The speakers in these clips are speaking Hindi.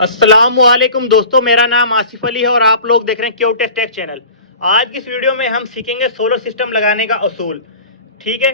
अस्सलामुअलैकुम दोस्तों, मेरा नाम आसिफ अली है और आप लोग देख रहे हैं क्यूटेस्ट टेक चैनल। आज की इस वीडियो में हम सीखेंगे सोलर सिस्टम लगाने का उसूल। ठीक है,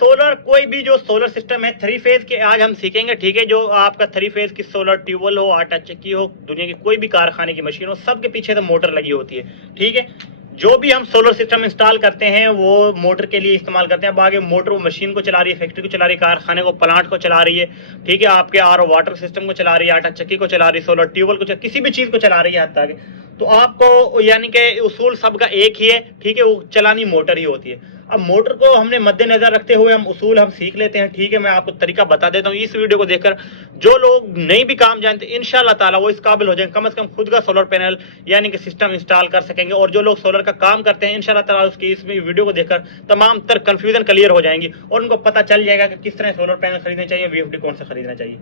सोलर कोई भी जो सोलर सिस्टम है 3 फेज के आज हम सीखेंगे। ठीक है, जो आपका 3 फेज की सोलर ट्यूबवेल हो, आटा चक्की हो, दुनिया की कोई भी कारखाने की मशीन हो, सबके पीछे तो मोटर लगी होती है। ठीक है, जो भी हम सोलर सिस्टम इंस्टॉल करते हैं वो मोटर के लिए इस्तेमाल करते हैं। अब आगे मोटर वो मशीन को चला रही है, फैक्ट्री को चला रही है, कारखाने को, प्लांट को चला रही है। ठीक है, आपके आर वाटर सिस्टम को चला रही है, आटा चक्की को चला रही है, सोलर ट्यूबवेल को किसी भी चीज को चला रही है हद तक। तो आपको यानी कि उसूल सबका एक ही है। ठीक है, वो चलानी मोटर ही होती है। अब मोटर को हमने मद्देनजर रखते हुए हम उसूल हम सीख लेते हैं। ठीक है, मैं आपको तरीका बता देता हूँ। इस वीडियो को देखकर जो लोग नहीं भी काम जानते, इंशाल्लाह ताला वो इस काबिल हो जाएंगे, कम से कम खुद का सोलर पैनल यानी कि सिस्टम इंस्टॉल कर सकेंगे। और जो लोग सोलर का काम करते हैं, इंशाल्लाह ताला उसकी इस वीडियो को देखकर तमाम तर कंफ्यूजन क्लियर हो जाएंगी और उनको पता चल जाएगा कि किस तरह सोलर पैनल खरीदने चाहिए, वीएफडी कौन से खरीदना चाहिए।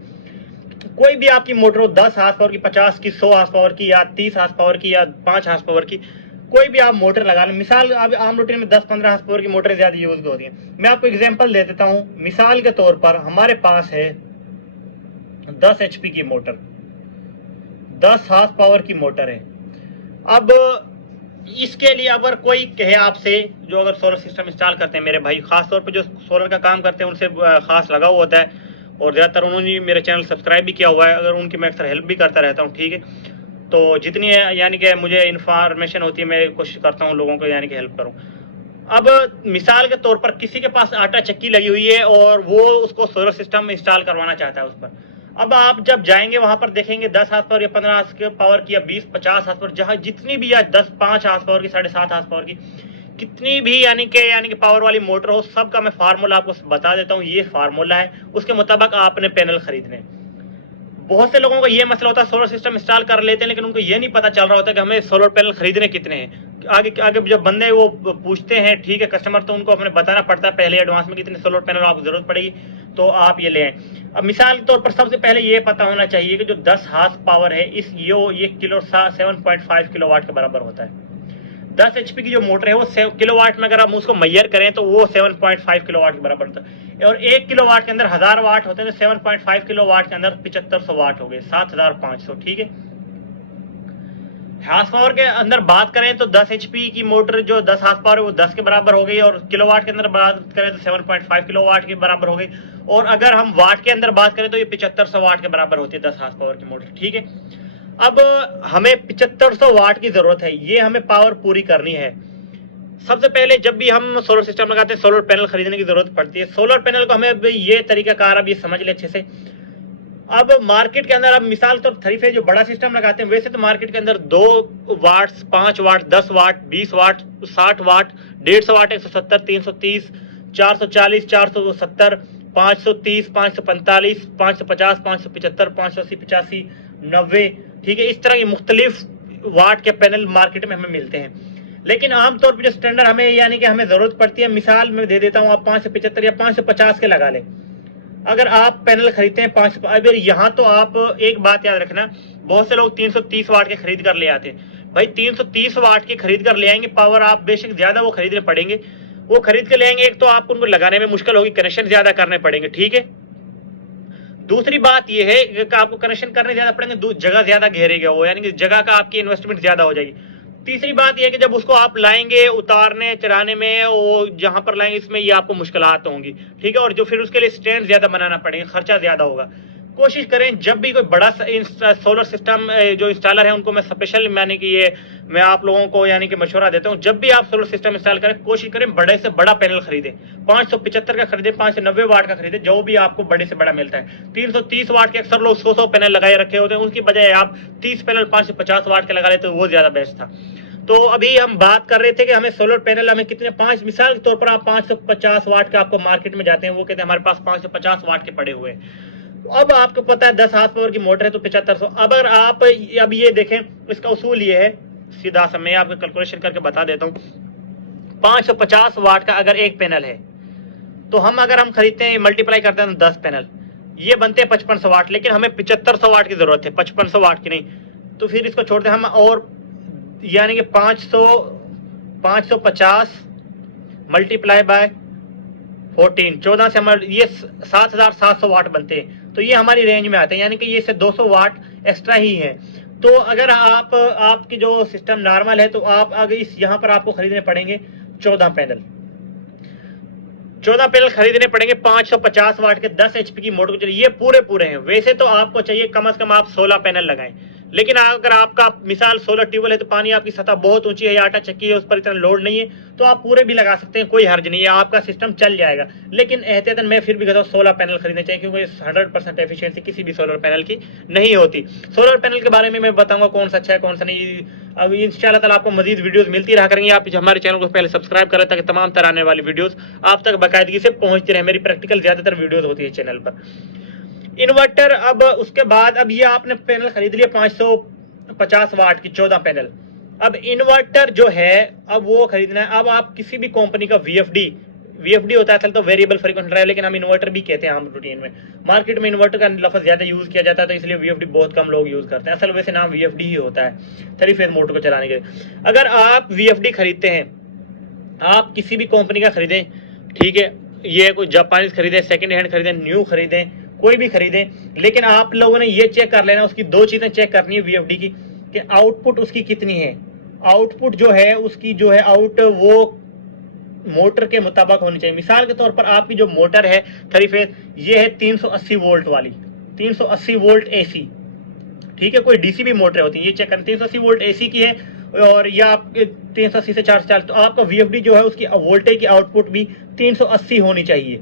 कोई भी आपकी मोटर हो, 10 हार्स पावर की, 50 की, 100 हार्स पावर की, या 30 हार्स पावर की, या 5 हार्स पावर की, कोई भी आप मोटर लगा लें। मिसाल अब आम रूटीन में 10-15 हार्स पावर की मोटर ज्यादा यूज होती है। मैं आपको एग्जांपल दे देता हूं। मिसाल के तौर पर हमारे पास है 10 एचपी की मोटर, 10 हार्स पावर की मोटर है। अब इसके लिए अगर कोई कहे आपसे, जो अगर सोलर सिस्टम इंस्टॉल करते हैं मेरे भाई, खास तौर पर जो सोलर का काम करते हैं उनसे खास लगाव होता है और ज्यादातर उन्होंने मेरे चैनल सब्सक्राइब भी किया हुआ है। अगर उनकी मैं अक्सर हेल्प भी करता रहता हूँ। ठीक है, तो जितनी यानी कि मुझे इन्फॉर्मेशन होती है मैं कोशिश करता हूँ लोगों को यानी कि हेल्प करूँ। अब मिसाल के तौर पर किसी के पास आटा चक्की लगी हुई है और वो उसको सोलर सिस्टम इंस्टॉल करवाना चाहता है उस पर। अब आप जब जाएंगे वहां पर देखेंगे 10 हार्स पावर या 15 हार्स पावर की, या 20-50 हार्स पावर, जहां जितनी भी, या 10-5 हार्स पावर की, 7.5 हार्स पावर की, कितनी भी यानी कि पावर वाली मोटर हो, सबका मैं फार्मूला आपको बता देता हूँ। ये फार्मूला है, उसके मुताबिक आपने पैनल खरीदने। बहुत से लोगों का ये मसला होता है, सोलर सिस्टम इंस्टॉल कर लेते हैं लेकिन उनको ये नहीं पता चल रहा होता कि हमें सोलर पैनल खरीदने कितने हैं। आगे आगे जब बंदे वो पूछते हैं, ठीक है, कस्टमर, तो उनको हमें बताना पड़ता है पहले एडवांस में कितने सोलर पैनल आपको जरूरत पड़ेगी, तो आप ये लें। अब मिसाल के तौर पर सबसे पहले ये पता होना चाहिए कि जो 10 हार्स पावर है इस ये किलो 7.5 किलोवाट के बराबर होता है। 10 एचपी की जो मोटर है वो किलोवाट में अगर हम उसको मैयर करें तो वो 7.5 किलोवाट के बराबर होता है। और 1 किलोवाट के अंदर 1000 वाट होते हैं, तो 7.5 किलोवाट के अंदर 7500 वाट हो गए, 7500। ठीक है, हार्स पावर के अंदर बात करें तो 10 एचपी की मोटर जो 10 हार्स पावर है वो 10 के बराबर हो गई, और किलोवाट के अंदर बात करें तो 7.5 किलोवाट के बराबर हो गई। और अगर हम वाट के अंदर बात करें तो ये 7500 वाट के बराबर होती है 10 हार्स पावर की मोटर। ठीक है, अब हमें 7500 वाट की जरूरत है, ये हमें पावर पूरी करनी है। सबसे पहले जब भी हम सोलर सिस्टम लगाते हैं, सोलर पैनल खरीदने की जरूरत पड़ती है। सोलर पैनल को हमें ये तरीकाकार अब ये समझ ले अच्छे से। अब मार्केट के अंदर, अब मिसाल तो 3 फेज जो बड़ा सिस्टम लगाते हैं, वैसे तो मार्केट के अंदर 2 वाट, 5 वाट, 10 वाट, 20 वाट, 60 वाट, 150 वाट, 170, 330, 440, 470, 530, 545, 550, 575, 580, 85, 90। ठीक है, इस तरह की मुख्तलिफ वाट के पैनल मार्केट में हमें मिलते हैं। लेकिन आमतौर पर जो स्टैंडर्ड हमें यानी कि हमें जरूरत पड़ती है, मिसाल में दे देता हूँ, आप 575 या 550 के लगा लें। अगर आप पैनल खरीदते हैं 5, अगर यहाँ तो आप एक बात याद रखना, बहुत से लोग 330 वाट के खरीद कर ले आते हैं। भाई 330 वाट के खरीद कर ले आएंगे, पावर आप बेशक ज्यादा वो खरीदने पड़ेंगे, वो खरीद के ले आएंगे। एक तो आपको उनको लगाने में मुश्किल होगी, कनेक्शन ज्यादा करने पड़ेंगे। ठीक है, दूसरी बात यह है कि आपको कनेक्शन करने ज्यादा पड़ेंगे, जगह ज्यादा घेरेगा वो, यानी कि जगह का आपकी इन्वेस्टमेंट ज्यादा हो जाएगी। तीसरी बात यह है कि जब उसको आप लाएंगे उतारने चढ़ाने में, वो जहां पर लाएंगे इसमें ये आपको मुश्किलात होंगी। ठीक है, और जो फिर उसके लिए स्टैंड ज्यादा बनाना पड़ेगा, खर्चा ज्यादा होगा। कोशिश करें जब भी कोई बड़ा सोलर सिस्टम जो इंस्टॉलर है उनको मैं स्पेशल यानी कि ये मैं आप लोगों को यानी कि मशवरा देता हूं, जब भी आप सोलर सिस्टम इंस्टॉल करें कोशिश करें बड़े से बड़ा पैनल खरीदें। 575 का खरीदें, 590 वाट का खरीदें, जो भी आपको बड़े से बड़ा मिलता है। 330 वाट के अक्सर लोग 100 पैनल लगाए रखे होते हैं, उसकी बजाय आप 30 पैनल 550 वाट के लगा लेते तो वो ज्यादा बेस्ट था। तो अभी हम बात कर रहे थे कि हमें सोलर पैनल हमें कितने, 5 मिसाल के तौर पर आप 550 वाट का आपको मार्केट में जाते हैं, वो कहते हैं हमारे पास 550 वाट के पड़े हुए हैं। अब आपको पता है 10 हार्स पावर की मोटर है तो 7500। अगर आप अब ये देखें, इसका उसूल ये है, सीधा सा मैं आपको कैलकुलेशन करके बता देता हूँ। 550 वाट का अगर एक पैनल है तो हम अगर हम खरीदते हैं, मल्टीप्लाई करते हैं 10 पैनल, ये बनते हैं 5500 वाट। लेकिन हमें 7500 वाट की जरूरत है, 5500 वाट की नहीं। तो फिर इसको छोड़ते हैं हम, और यानी कि 550 मल्टीप्लाई बाय 14, 14 से हमारे ये 7700 वाट बनते हैं। तो ये हमारी रेंज में आते हैं, यानी कि ये से 200 वाट एक्स्ट्रा ही है। तो अगर आपकी जो सिस्टम नॉर्मल है तो आप अगर इस यहाँ पर आपको खरीदने पड़ेंगे 14 पैनल खरीदने पड़ेंगे 550 वाट के 10 HP की मोटर को चलिए, ये पूरे हैं। वैसे तो आपको चाहिए कम से कम आप 16 पैनल लगाएं, लेकिन अगर आपका मिसाल 16 ट्यूबवेल है तो पानी आपकी सतह बहुत ऊंची है या आटा चक्की है, उस पर इतना लोड नहीं है, तो आप पूरे भी लगा सकते हैं, कोई हर्ज नहीं है, आपका सिस्टम चल जाएगा। लेकिन एहतियातन मैं फिर भी कहता हूँ 16 पैनल खरीदने चाहिए, क्योंकि 100% एफिशिएंसी किसी भी सोलर पैनल की नहीं होती। सोलर पैनल के बारे में मैं बताऊंगा कौन सा अच्छा है कौन सा नहीं। अब इंशाल्लाह ताला आपको मजीद वीडियोस मिलती रहा करेंगे। आप हमारे चैनल को पहले सब्सक्राइब करें ताकि तमाम तरह आने वाली वीडियोस आप तक बाकायदगी से पहुंचती रहे। मेरी प्रैक्टिकल ज्यादातर वीडियोस होती है चैनल पर। इन्वर्टर, अब उसके बाद अब ये आपने पैनल खरीद लिया 550 वाट की 14 पैनल। अब इन्वर्टर जो है अब वो खरीदना है। अब आप किसी भी कंपनी का वीएफडी होता है, असल तो वेरिएबल फ्रीक्वेंसी ड्राइव, लेकिन हम इन्वर्टर भी कहते हैं हम रूटीन में। मार्केट में इन्वर्टर का लफ्ज ज्यादा यूज किया जाता है, तो इसलिए वीएफडी बहुत कम लोग यूज करते हैं। असल वैसे नाम वीएफडी ही होता है, 3 फेज मोटर को चलाने के लिए। अगर आप वीएफडी खरीदते हैं, आप किसी भी कंपनी का खरीदें, ठीक है, ये कोई जापानीज खरीदे, सेकेंड हैंड खरीदें, न्यू खरीदें, कोई भी खरीदें, लेकिन आप लोगों ने ये चेक कर लेना, उसकी 2 चीजें चेक करनी है वीएफडी की, कि आउटपुट उसकी कितनी है। आउटपुट जो है उसकी जो है आउट वो मोटर के मुताबिक होनी चाहिए। मिसाल के तौर पर आपकी जो मोटर है 3 फेज, ये है 380 वोल्ट वाली, 380 वोल्ट एसी, ठीक है, कोई डीसी भी मोटर होती है, ये चेक करना। 380 वोल्ट एसी की है और या आपके 380 से 440, तो आपका वीएफडी जो है उसकी वोल्टेज की आउटपुट भी 380 होनी चाहिए।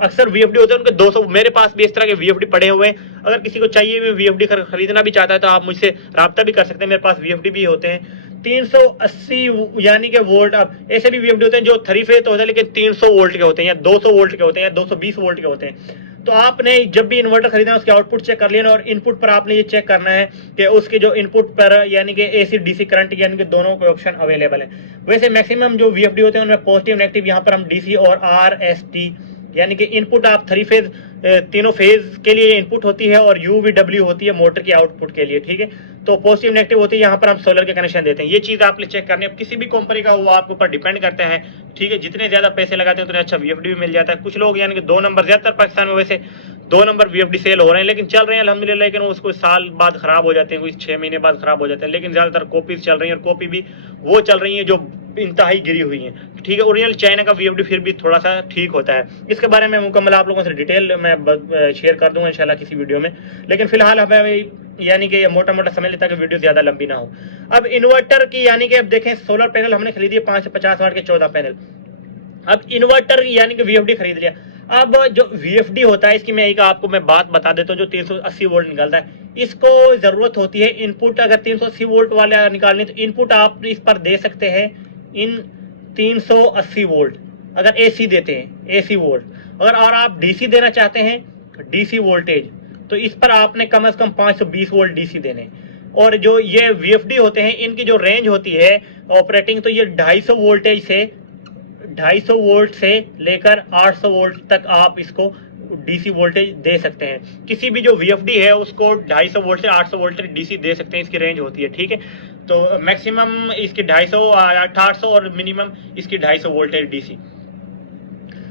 अक्सर वीएफडी होते हैं उनके 200, मेरे पास भी इस तरह के वीएफडी पड़े हुए हैं। अगर किसी को चाहिए भी वीएफडी खरीदना भी चाहता है तो आप मुझसे राब्ता भी कर सकते हैं, मेरे पास वीएफडी भी होते हैं 380 यानी कि वोल्ट। अब ऐसे भी वीएफडी होते हैं जो 3 फेज तो होता है लेकिन 300 वोल्ट के होते हैं, या 200 वोल्ट के होते हैं, या 220 वोल्ट के होते हैं। तो आपने जब भी इन्वर्टर खरीदना है उसके आउटपुट चेक कर लेना, और इनपुट पर आपने ये चेक करना है कि उसके जो इनपुट पर यानी कि एसी डीसी करंट यानी कि दोनों के ऑप्शन अवेलेबल है। वैसे मैक्सिमम जो वीएफडी होते हैं उनमें पॉजिटिव नेगेटिव, यहाँ पर हम डीसी और आरएसटी यानी कि इनपुट आप 3 फेज तीनों फेज के लिए इनपुट होती है, और यूवीडब्ल्यू होती है मोटर की आउटपुट के लिए, ठीक है। तो पॉजिटिव नेगेटिव होती है, यहाँ पर हम सोलर के कनेक्शन देते हैं। ये चीज आपने चेक करनी है। किसी भी कंपनी का वो आपके ऊपर डिपेंड करता है, ठीक है, जितने ज्यादा पैसे लगाते हैं उतने अच्छा वीएफडी भी मिल जाता है। कुछ लोग यानी कि 2 नंबर, ज्यादातर पाकिस्तान में वैसे 2 नंबर वीएफडी सेल हो रहे हैं, लेकिन चल रहे हैं अल्हम्दुलिल्लाह, लेकिन उसको साल बाद खराब हो जाते हैं, कोई 6 महीने बाद खराब हो जाते हैं। लेकिन ज्यादातर कॉपीज चल रही है, और कॉपी भी वो चल रही है जो इंतहाई गिरी हुई है, ठीक है। ओरिजिनल चाइना का वीएफडी फिर भी थोड़ा सा ठीक होता है। इसके बारे में मुकम्मल आप लोगों से डिटेल मैं शेयर कर दूंगा इंशाल्लाह किसी वीडियो में, लेकिन फिलहाल हमें यानी कि मोटा मोटा समझ लेता है कि वीडियो ज्यादा लंबी ना हो। अब इन्वर्टर की यानी कि अब देखें, सोलर पैनल हमने खरीदी है 550 वाट के 14 पैनल। अब इन्वर्टर यानी कि वीएफडी खरीद लिया। अब जो वीएफडी होता है इसकी मैं एक आपको मैं बात बता देता हूँ, जो 380 वोल्ट निकलता है, इसको जरूरत होती है इनपुट। अगर 380 वोल्ट वाला निकालनी तो इनपुट आप इस पर दे सकते हैं इन 380 वोल्ट, अगर एसी देते हैं एसी वोल्ट। अगर और आप डीसी देना चाहते हैं डीसी वोल्टेज, तो इस पर आपने कम से कम 520 वोल्ट डीसी देने। और जो ये वीएफडी होते हैं इनकी जो रेंज होती है ऑपरेटिंग, तो ये 250 वोल्ट से लेकर 800 वोल्ट तक आप इसको डीसी वोल्टेज दे सकते हैं। किसी भी जो वीएफडी है उसको 250 वोल्ट से 800 वोल्ट डीसी दे सकते हैं, इसकी रेंज होती है, ठीक है। तो मैक्सिमम इसकी 250 800 और मिनिमम इसकी 250 वोल्टेज डीसी।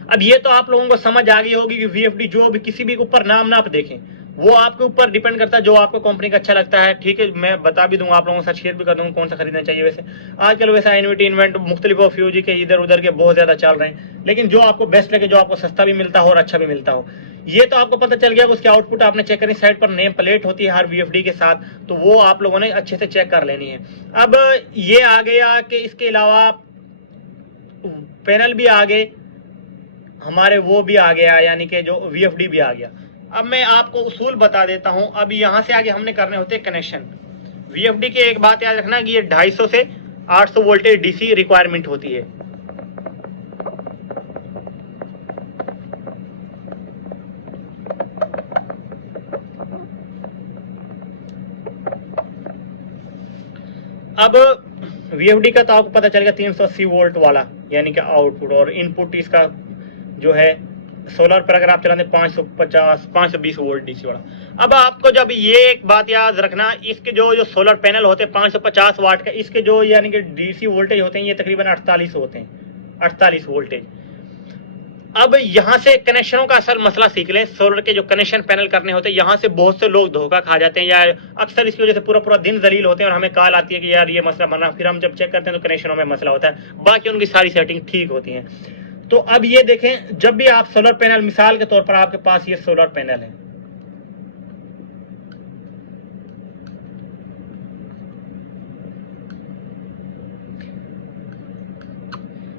अब ये तो आप लोगों को समझ आ गई होगी कि वीएफडी जो भी किसी भी ऊपर नाम ना आप देखें, वो आपके ऊपर डिपेंड करता है जो आपको कंपनी का अच्छा लगता है, ठीक है। मैं बता भी दूंगा आप लोगों के साथ शेयर भी कर दूंगा कौन सा खरीदना चाहिए। वैसे आजकल वैसा एनवीटी इन्वेंट मुख्तलिफ फ्यूजी के इधर उधर के बहुत ज्यादा चल रहे हैं, लेकिन जो आपको बेस्ट लगे, जो आपको सस्ता भी मिलता हो और अच्छा भी मिलता हो। ये तो आपको पता चल गया कि उसके आउटपुट आपने चेक करनी, साइड पर नेम प्लेट होती है हर वीएफडी के साथ, तो वो आप लोगों ने अच्छे से चेक कर लेनी है। अब ये आ गया कि इसके अलावा पैनल भी आ गए हमारे, वो भी आ गया यानी कि जो वीएफडी भी आ गया। अब मैं आपको उसूल बता देता हूं। अब यहां से आगे हमने करने होते हैं कनेक्शन। वीएफडी की एक बात याद रखना कि ये 250 से 800 वोल्टेज डीसी रिक्वायरमेंट होती है। अब वीएफडी का तो आपको पता चलेगा 380 वोल्ट वाला यानी कि आउटपुट, और इनपुट इसका जो है सोलर पर अगर आप चलाते 520 वोल्ट डीसी वाला। अब आपको जब ये एक बात याद रखना, इसके जो सोलर पैनल होते हैं 550 वाट का, इसके जो यानी कि डीसी वोल्टेज होते हैं ये तकरीबन 48 होते हैं, 48 वोल्टेज। अब यहाँ से कनेक्शनों का असल मसला सीख लें। सोलर के जो कनेक्शन पैनल करने होते हैं, यहाँ से बहुत से लोग धोखा खा जाते हैं या अक्सर इसकी वजह से पूरा पूरा दिन जलील होते हैं और हमें कॉल आती है कि यार ये मसला बना, फिर हम जब चेक करते हैं तो कनेक्शनों में मसला होता है, बाकी उनकी सारी सेटिंग ठीक होती है। तो अब ये देखें, जब भी आप सोलर पैनल, मिसाल के तौर पर आपके पास ये सोलर पैनल है,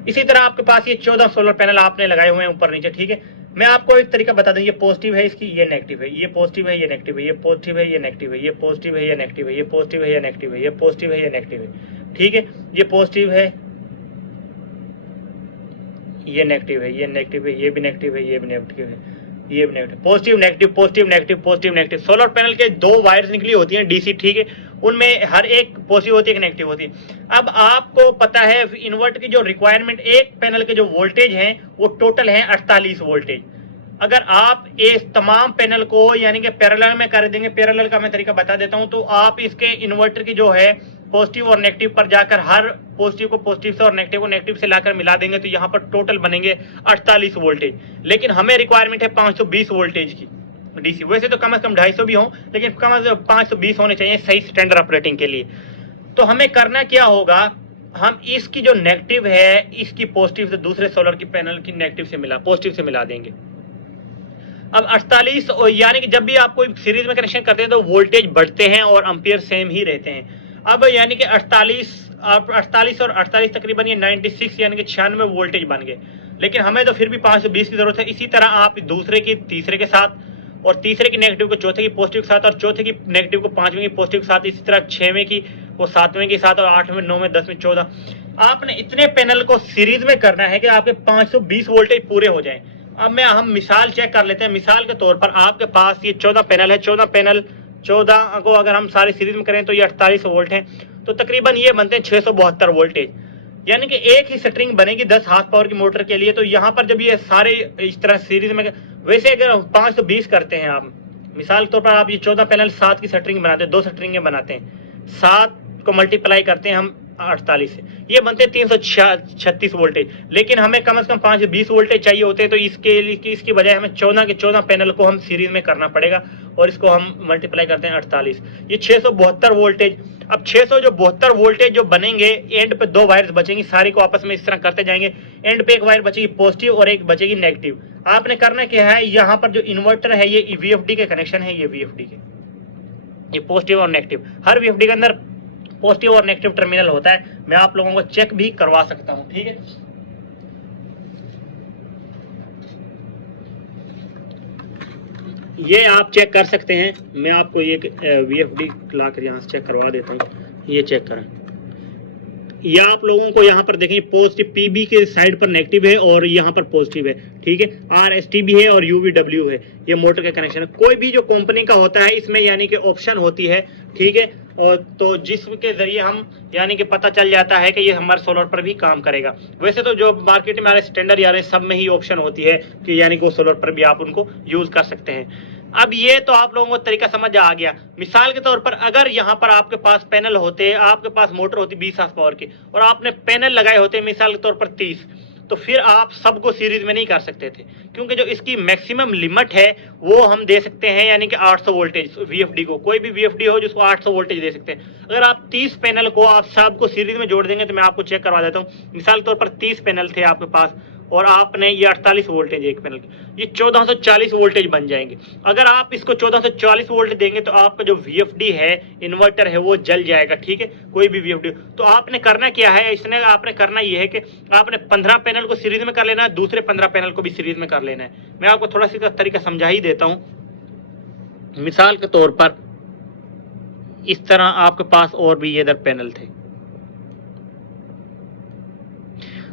इसी तरह आपके पास ये 14 सोलर पैनल आपने लगाए हुए हैं ऊपर नीचे, ठीक है। मैं आपको एक तरीका बता दूं, ये पॉजिटिव है इसकी, ये नेगेटिव है, ये पॉजिटिव है, ये नेगेटिव है, ये पॉजिटिव है, ये नेगेटिव है, ये पॉजिटिव है, ये नेगेटिव है, ये पॉजिटिव है, ये नेगेटिव है, ये पॉजिटिव है, ये नेगेटिव है, ठीक है। ये पॉजिटिव है, ये नेगेटिव है, ये नेगेटिव है, ये भी नेगेटिव है, ये भी नेगेटिव है, ये भी negative, positive negative positive negative positive negative. Solar panel के 2 वायर्स निकली होती हैं डीसी, ठीक है, उनमें हर एक पॉजिटिव होती है, एक नेगेटिव होती है। अब आपको पता है इन्वर्टर की जो रिक्वायरमेंट, एक पैनल के जो वोल्टेज हैं वो टोटल है 48 वोल्टेज। अगर आप इस तमाम पैनल को यानी कि पैरेलल में कर देंगे, पैरेलल का मैं तरीका बता देता हूं, तो आप इसके इन्वर्टर की जो है पॉजिटिव और नेगेटिव पर जाकर हर पॉजिटिव को पॉजिटिव से और नेगेटिव को नेगेटिव से लाकर मिला देंगे तो यहाँ पर टोटल बनेंगे 48 वोल्टेज। लेकिन हमें रिक्वायरमेंट है 520 वोल्टेज की डीसी। वैसे तो कम से कम 250 भी हो, लेकिन कम से कम 520 होने चाहिए सही स्टैंडर्ड ऑपरेटिंग के लिए। तो हमें करना क्या होगा, हम इसकी जो नेगेटिव है इसकी पॉजिटिव से दूसरे सोलर की पैनल की नेगेटिव से मिला, पॉजिटिव से मिला देंगे। अब 48 यानी कि जब भी आप कोई सीरीज में कनेक्शन करते हैं तो वोल्टेज बढ़ते हैं और एम्पियर सेम ही रहते हैं। अब यानी कि 48 और 48 तकरीबन ये 96 यानी कि 96 वोल्टेज बन गए। लेकिन हमें तो फिर भी 520 की जरूरत है। इसी तरह आप दूसरे की तीसरे के साथ और तीसरे की नेगेटिव को चौथे की पॉजिटिव के साथ और चौथे की नेगेटिव को पांचवें की पॉजिटिव के साथ, इसी तरह 6वें की को 7वें के साथ और 8वें 9वें 10वें 14, आपने इतने पैनल को सीरीज में करना है कि आपके 520 वोल्टेज पूरे हो जाएं। अब हम मिसाल चेक कर लेते हैं। मिसाल के तौर पर आपके पास ये 14 पैनल है, 14 को अगर हम सारे सीरीज में करें तो ये 48 वोल्ट है, तो तकरीबन ये बनते हैं 672 वोल्टेज। यानी कि एक ही स्ट्रिंग बनेगी 10 हार्स पावर की मोटर के लिए। तो यहाँ पर जब ये सारे इस तरह सीरीज में, वैसे अगर 520 करते हैं आप, मिसाल के तौर पर आप ये 14 पैनल 7 की स्ट्रिंग बनाते हैं, 2 स्ट्रिंगें बनाते हैं, 7 को मल्टीप्लाई करते हैं हम 48 से, ये बनते हैं 336 वोल्टेज। लेकिन हमें कम से कम 520 वोल्टेज चाहिए होते हैं, तो इसकी बजाय हमें 14 के 14 पैनल को हम सीरीज में करना पड़ेगा और इसको हम मल्टीप्लाई करते हैं 48, ये 672 वोल्टेज। अब 672 वोल्टेज जो बनेंगे, एंड पे 2 वायर्स बचेंगी, सारी को आपस में इस तरह करते जाएंगे। एंड पे एक वायर बचेगी पॉजिटिव और एक बचेगी नेगेटिव। आपने करना क्या है, यहाँ पर जो इन्वर्टर है ये वीएफडी के कनेक्शन है, ये वीएफडी के, ये पॉजिटिव और नेगेटिव, हर वीएफडी के अंदर पॉजिटिव और नेगेटिव टर्मिनल होता है। मैं आप लोगों को चेक भी करवा सकता हूं, ठीक है। ये आप चेक कर सकते हैं। मैं आपको ये वीएफडी लाकर यहाँ से चेक करवा देता हूँ। ये चेक करें, या आप लोगों को यहाँ पर देखें पॉजिटिव पीबी के साइड पर नेगेटिव है और यहाँ पर पॉजिटिव है, ठीक है। आरएसटी भी है और यूवीडब्ल्यू है, ये मोटर का कनेक्शन है। कोई भी जो कंपनी का होता है इसमें यानी कि ऑप्शन होती है, ठीक है, और तो जिसके जरिए हम यानी कि पता चल जाता है कि ये हमारे सोलर पर भी काम करेगा। वैसे तो जो मार्केट में आ रहे स्टैंडर्ड आ रहे सब में ही ऑप्शन होती है कि यानी कि वो सोलर पर भी आप उनको यूज कर सकते हैं। अब ये तो आप लोगों को तरीका समझ आ गया। मिसाल के तौर पर अगर यहाँ पर आपके पास पैनल होते, आपके पास मोटर होती 20 हार्स पावर की और आपने पैनल लगाए होते मिसाल के तौर पर 30, तो फिर आप सबको सीरीज में नहीं कर सकते थे, क्योंकि जो इसकी मैक्सिमम लिमिट है वो हम दे सकते हैं यानी कि 800 वोल्टेज वीएफडी को। कोई भी वीएफडी हो जिसको 800 वोल्टेज दे सकते हैं। अगर आप 30 पैनल को आप सबको सीरीज में जोड़ देंगे, तो मैं आपको चेक करवा देता हूँ। मिसाल के तौर पर 30 पैनल थे आपके पास और आपने ये 48 वोल्टेज एक पैनल की, ये 1440 वोल्टेज बन जाएंगे। अगर आप इसको 1440 वोल्ट देंगे तो आपका जो वीएफडी है, इन्वर्टर है, वो जल जाएगा, ठीक है, कोई भी वीएफडी। तो आपने करना क्या है, इसने आपने करना ये है कि आपने 15 पैनल को सीरीज में कर लेना है, दूसरे 15 पैनल को भी सीरीज में कर लेना है। मैं आपको थोड़ा सा तरीका समझा ही देता हूं। मिसाल के तौर पर इस तरह आपके पास और भी ये इधर पैनल थे,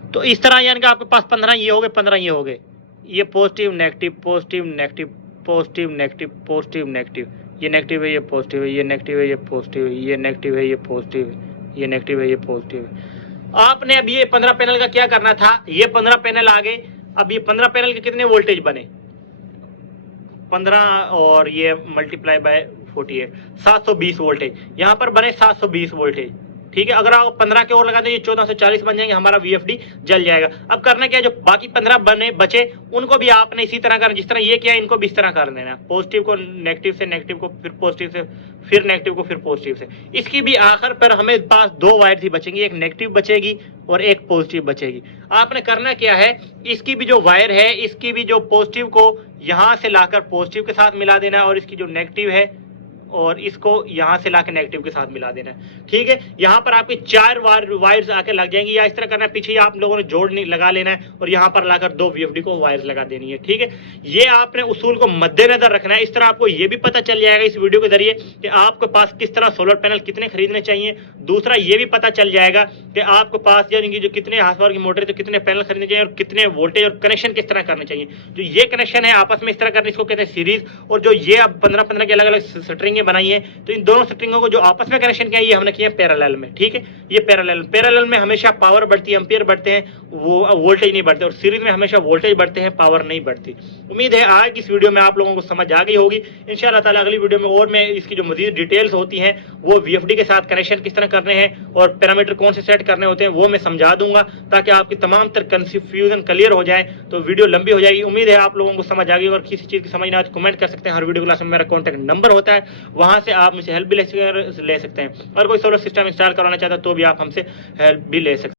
तो इस तरह यानी कि आपके पास 15 ये हो गए, 15 ये हो गए। ये positive negative positive negative positive negative positive negative, ये नेगेटिव है, ये पॉजिटिव है, ये नेगेटिव है, ये पॉजिटिव है, ये नेगेटिव है, ये पॉजिटिव है, ये नेगेटिव है, ये पॉजिटिव है। आपने अब ये 15 पैनल का क्या करना था, ये 15 पैनल आ गए। अब ये 15 पैनल के कितने वोल्टेज बने, 15 और ये मल्टीप्लाई बाय 48, 720 वोल्टेज। यहाँ पर बने 720 वोल्टेज, ठीक है। अगर आप 15 के और लगा देंगे 1440 बन जाएंगे, हमारा VFD जल जाएगा। अब करना क्या है, जो बाकी 15 बने बचे उनको भी आपने इसी तरह करना, जिस तरह ये किया इनको भी इस तरह कर देना। पॉजिटिव को नेगेटिव से, नेगेटिव को फिर पॉजिटिव से, फिर नेगेटिव को फिर पॉजिटिव से। इसकी भी आखिर पर हमें पास 2 वायर ही बचेंगी, एक नेगेटिव बचेगी और एक पॉजिटिव बचेगी। आपने करना क्या है, इसकी भी जो वायर है इसकी भी जो पॉजिटिव को यहां से लाकर पॉजिटिव के साथ मिला देना है, और इसकी जो नेगेटिव है और इसको यहां से लाकर नेगेटिव के साथ मिला देना है, ठीक है। यहां पर आपके 4 वायर्स आके लग जाएंगी, या इस तरह करना है, पीछे आप लोगों ने जोड़ लगा लेना है और यहां पर लाकर 2 VFD को वायर्स लगा देनी है, ठीक है। ये आपने उसूल को मद्देनजर रखना है। इस तरह आपको ये भी पता चल जाएगा इस वीडियो के जरिए कि आपके पास किस तरह सोलर पैनल कितने खरीदने चाहिए। दूसरा ये भी पता चल जाएगा कि आपके पास यानी जो कितने हार्स पावर की मोटर है तो कितने पैनल खरीदने चाहिए और कितने वोल्टेज और कनेक्शन किस तरह करने चाहिए। जो ये कनेक्शन है आपस में इस तरह करने, इसको कहते हैं सीरीज। और जो ये अब 15-15 की अलग अलग स्ट्रिंगें बनाई है, तो इन दोनों स्ट्रिंगों को जो आपस में कनेक्शन किया है ये हमने किया पैरेलल में, ठीक है। ये पैरेलल में हमेशा पावर बढ़ती है, एम्पियर बढ़ते हैं, वो वोल्टेज नहीं बढ़ते, और सीरीज में हमेशा वोल्टेज बढ़ते हैं, पावर नहीं बढ़ती। उम्मीद है आज की इस वीडियो में आप लोगों को समझ आ गई होगी। इंशाल्लाह ताला अगली वीडियो में और मैं इसकी जो मजीद डिटेल्स होती हैं, वो VFD के साथ कनेक्शन किस तरह करने हैं और पैरामीटर कौन से सेट करने होते हैं, वो मैं समझा दूंगा, ताकि आपकी तमाम तरह कंफ्यूजन क्लियर हो जाए। तो वीडियो लंबी हो जाएगी। उम्मीद है आप लोगों को समझ आ गई। और किसी चीज़ की समझ ना आए तो कमेंट कर सकते हैं। हर वीडियो क्लास में मेरा कॉन्टैक्ट नंबर होता है, वहां से आप मुझसे हेल्प भी ले सकते हैं। और कोई सोलर सिस्टम इंस्टॉल करवाना चाहता है तो भी आप हमसे हेल्प भी ले सकते हैं।